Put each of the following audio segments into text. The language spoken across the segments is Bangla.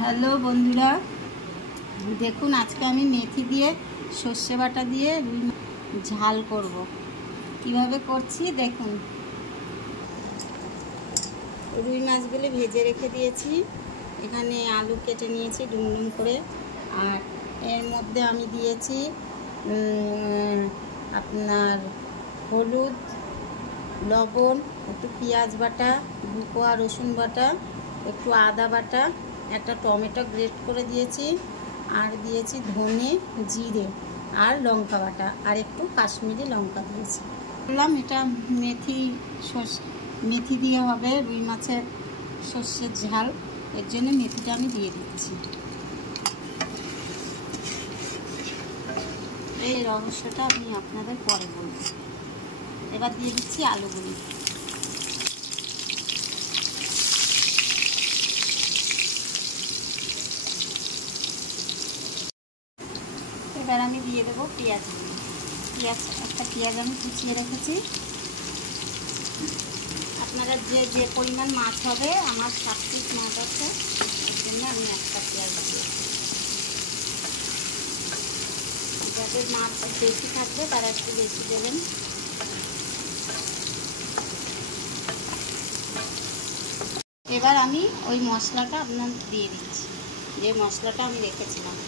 হ্যালো বন্ধুরা, দেখুন আজকে আমি মেথি দিয়ে সর্ষে বাটা দিয়ে ঝাল করব। কিভাবে করছি দেখুন। রুই মাছগুলি ভেজে রেখে দিয়েছি। এখানে আলু কেটে নিয়েছি ডুমডুম করে। আর এর মধ্যে আমি দিয়েছি আপনার হলুদ, লবণ, একটু পেঁয়াজ বাটা, 2 কোয়া রসুন বাটা, একটু আদা বাটা, একটা টমেটো গ্রেট করে দিয়েছি, আর দিয়েছি ধনে, জিরে আর লঙ্কা বাটা, আর একটু কাশ্মীরি লঙ্কা দিয়েছি। বললাম এটা মেথি দিয়ে হবে রুই মাছের সর্ষের ঝাল, এর জন্য মেথিটা আমি দিয়ে দিচ্ছি। এই রহস্যটা আমি আপনাদের পরে বলব। এবার দিয়ে দিচ্ছি আলুগুলি। এবার আমি দিয়ে দেবো পেঁয়াজগুলি। একটা পেঁয়াজ আমি কুচিয়ে রেখেছি। আপনারা যে পরিমাণ মাছ হবে, আমার 7 পিস মাছ আছে, এর জন্য আমি একটা পেঁয়াজ দিয়েছি। যাদের মাছ বেশি থাকবে তারা একটু বেশি দেবেন। এবার আমি ওই মশলাটা আপনার দিয়ে দিচ্ছি, যে মশলাটা আমি রেখেছিলাম।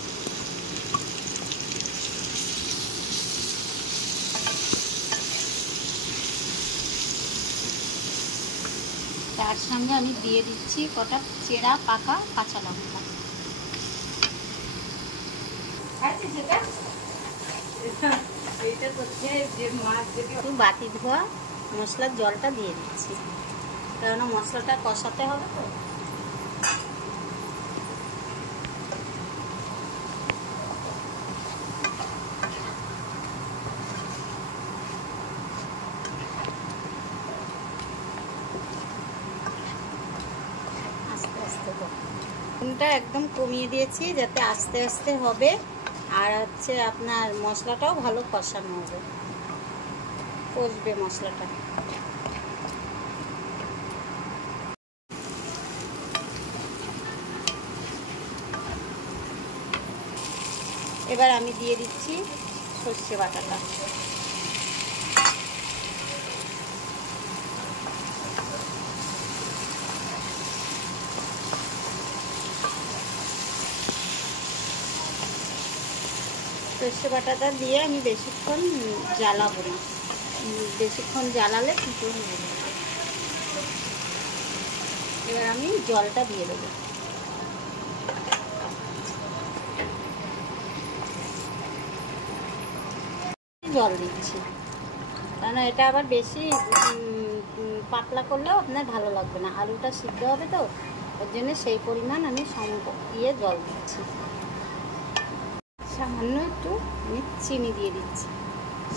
তার সঙ্গে আমি দিয়ে দিচ্ছি কটা চেরা পাকা কাঁচা লঙ্কা। একটু বাটি ধোয়া মশলার জলটা দিয়ে দিচ্ছি, কারণ মশলাটা কষাতে হবে তো। আস্তে একদম কমিয়ে দিয়েছি, যাতে আস্তে আস্তে হবে, আর হচ্ছে আপনার মশলাটাও ভালো কষানো হবে, কষবে মশলাটা। এবার আমি দিয়ে দিচ্ছি সর্ষে বাটাটা। সর্ষে বাটাটা দিয়ে আমি বেশিক্ষণ জ্বালাবো না, বেশিক্ষণ জ্বালালে ফুটো হয়ে যাবে। এবার আমি জলটা দিয়ে দেবো। জল দিচ্ছি, কারণ এটা আবার বেশি পাতলা করলেও আপনার ভালো লাগবে না, আলুটা সিদ্ধ হবে তো, ওর জন্য সেই পরিমাণ আমি দিয়ে জল দিচ্ছি। সামান্য একটু আমি চিনি দিয়ে দিচ্ছি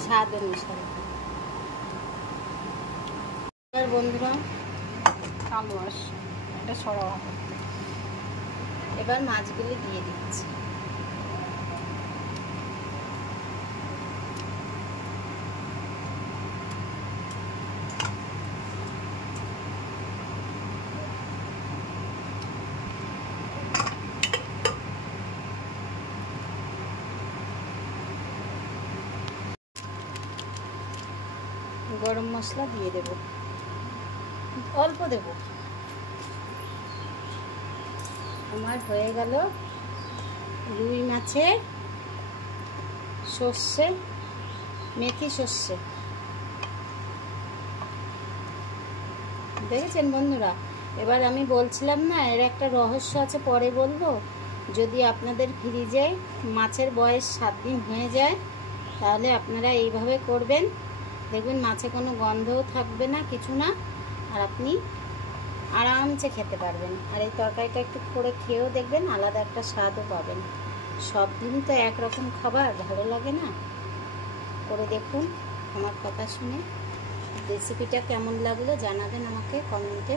স্বাদ অনুসারে। এবার বন্ধুরা কালো আঁশ এটা সরাও। এবার মাছগুলি দিয়ে দিচ্ছি। গরম মশলা দিয়ে দেব, অল্প দেব। আমার হয়ে গেল রুই মাছের সর্ষে মেথি সর্ষে। দেখেছেন বন্ধুরা? এবার আমি বলছিলাম না, এর একটা রহস্য আছে, পরে বলবো। যদি আপনাদের ফ্রিজে মাছের বয়স 7 দিন হয়ে যায়, তাহলে আপনারা এইভাবে করবেন, দেখবেন মাছে কোনো গন্ধও থাকবে না, কিছু না, আর আপনি আরামসে খেতে পারবেন। আর এই তরকারিটা একটু করে খেয়েও দেখবেন, আলাদা একটা স্বাদও পাবেন। সব দিন তো একরকম খাবার ভালো লাগে না। করে দেখুন আমার কথা শুনে। রেসিপিটা কেমন লাগলো জানাবেন আমাকে কমেন্টে।